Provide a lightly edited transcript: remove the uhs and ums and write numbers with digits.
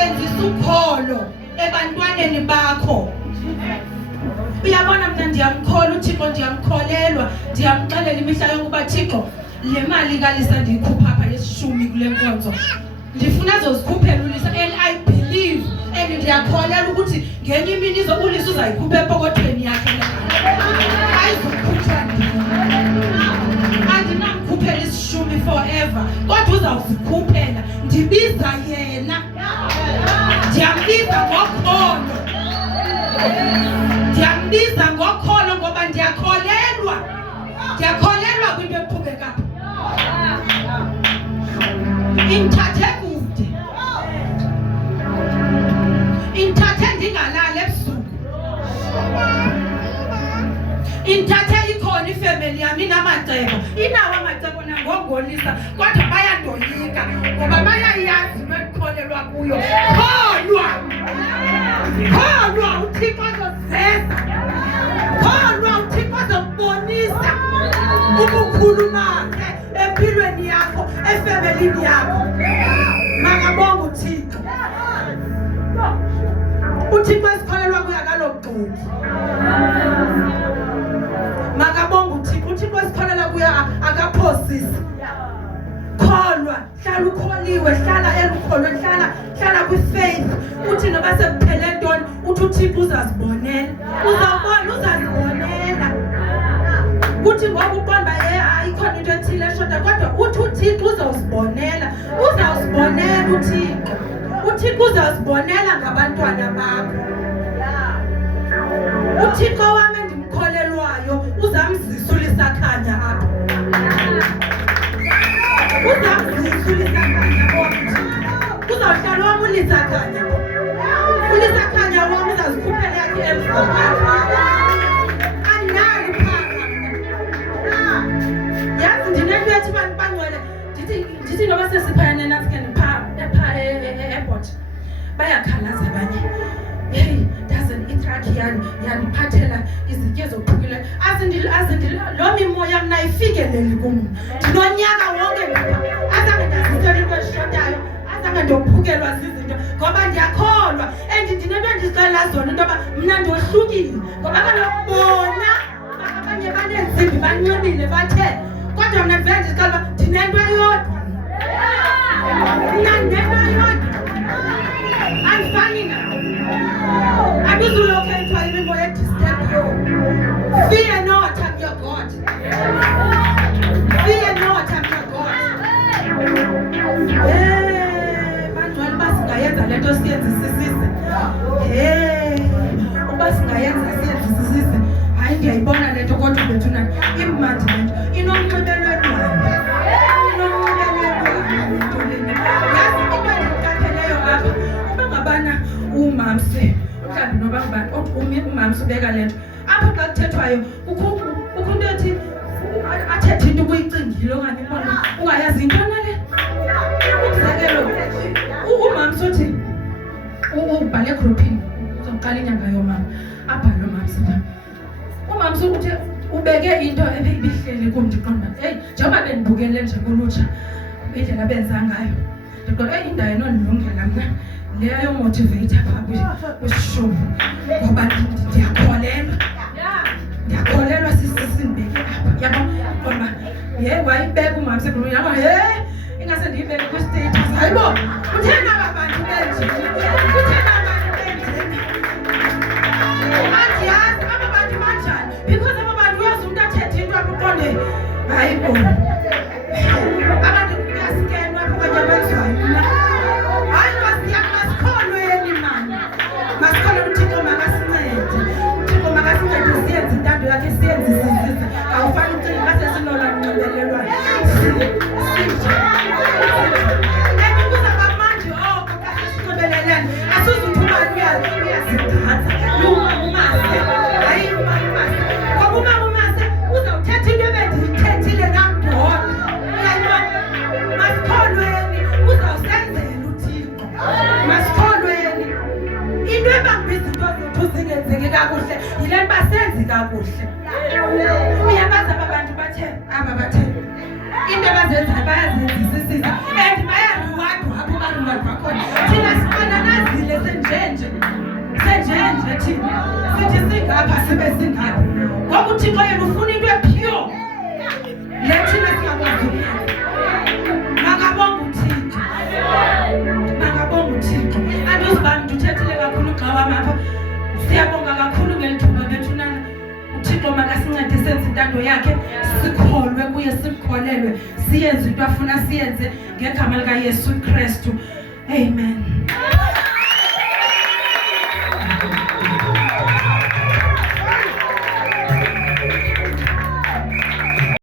sebenzisa ukholo ebantwaneni bakho. Uyabona mina ndiyamkhola uThixo, ndiyamkholelwa, ndiyamxelela imihla yonke uba Thixo le mali kalisa ndiyikhupha apha yesishumi kule nkonzo ndifuna azozikhuphela uLisa, and I believe and ndiyakholelwa ukuthi ngenye imini uLisa uzayikhupha epokothweni yakhe le mali. Ayizukhutshwa andinamkhuphela isishumi forever, kodwa uzawuzikhuphela. Ndibiza yena, ndiyambiza ngokholo, ndiyambiza ngokholo ngoba ndiyakholelwa kwinto eqhubekayo. Inthathe kude, inthathe ndingalali ebusuku, inthathe ikhona ifemeli yami inamacebo, inawo amacebo nangongolisa, kodwa bayandoyika ngoba bayayazi into ekukholelwa kuyo. Kholwa uThixo azoziveza, kholwa uThixo azokubonisa ubukhulu bakhe empilweni yakho, efemelini yakho. Makabonga uThixo. uThixo esikholelwa kuye akalogxeki. Makabonga uThixo. uThixo esikholelwa kuye akaphosisi. Kholwa, hlala ukholiwe, hlala elukholweni, hlala kwi-faith. Uthi noba sekuphele ntoni, uthi uThixo uzazibonela. Uzawubona, uzazibonela. Uthi ngoba uqonda ikhona into ethile eshoda, kodwa uthi uThixo uzawuzibonela. Uzawuzibonela uThixo. uThixo uzazibonela ngabantwana bakho. uThixo wami endimkholelwayo uzamzisa uLisakhanya apha. Uzamzisa uLisakhanya bonke. Uzawuhlala wami uLisakhanya. uLisakhanya wami uzazikhuphela yakhe emhlophe. Anali phaka. Yazi ndinento ethi abantu bangcwele ndithi noba sesiphayane nasikeni pha e-airport bayakhalaza abanye. Hey, doesn't itraki yaniphathela izitye zophukile. Lo mimoya mna ifikeleli kum. Ndinonyaka wonke ngapha. Azange ndazisela into eshotayo. Azange ndophukelwa zizinto. Ngoba ndiyakholwa. And ndinento endizixelela zona into yoba mna ndohlukile. Ngoba kaloku bona abanye baneensimbi banxibile bathe. Kodwa mna ndivele ndizixelela uba ndinento eyodwa. Mna ndinento eyodwa. Andifani nawe. Andizulokethwa imimoya edisturb you. Fear not, I'm your God. Fear not, I'm your God. Bantwana basingayenza lento siyenzisisise. Uba singayenza siyenzisisise. Hayi ndiyayibona lento kodwa bethuna imandi lento. Inomnxibelelwano. Yazi into endikuqapheleyo apha. Uba ngabana umamse mhlawumbi noba ngubani umamse ubeka lento. Apha xa kuthethwayo kukho into ethi athethe into ubuyicingile okanye ungayazi into nale. Umzekelo umamse uthi ubhale egroupini uzoqala inyanga yomama abhale umamse. Umamse uthi ubeke into ebihleli kum ndiqonda hey njengoba bendibukele nje kulutsha indlela benza ngayo ndiqonda indawo enondilungela mna leyo yomotivate apha kwishumi ngoba ndiyakholelwa sisindibeke apha yabo ngoba wayibeka umamse egroupini yabo ingase ndiyibeke kwi-status. Hayibo kuthena aba bantu benje, kuthena abantu benjeni. Andiyazi aba bantu banjani because aba bantu uyazi umntu athethe into akuqonde hayibo abantu kuyasikenwa apha kanye abenziwayo. Hayi masikholweni mani, masikholwe uThixo makasincede. uThixo makasincede siyenze intando yakhe, siyenze isizwe. Awufani ucinga ngase sinola nxibelelwano. Yile basenzi kakuhle. Uyabaza abantu bathe into abazenzayo bayazenzisisa and bayariwadwa apho abantu bakhona. Thina sifana senjenje thina sithi singapha sibe singapha ngoba uThixo yena ufuna into epure le thina singakwazi makabonga uThixo anduzibani uthethile kakhulu xa wamapha siyabonga kakhulu ngelithuba bethunana uThixo makasincede senze intando yakhe sikholwe kuye sikholelwe siyenze into afuna siyenze ngegama likaYesu Kristu amen.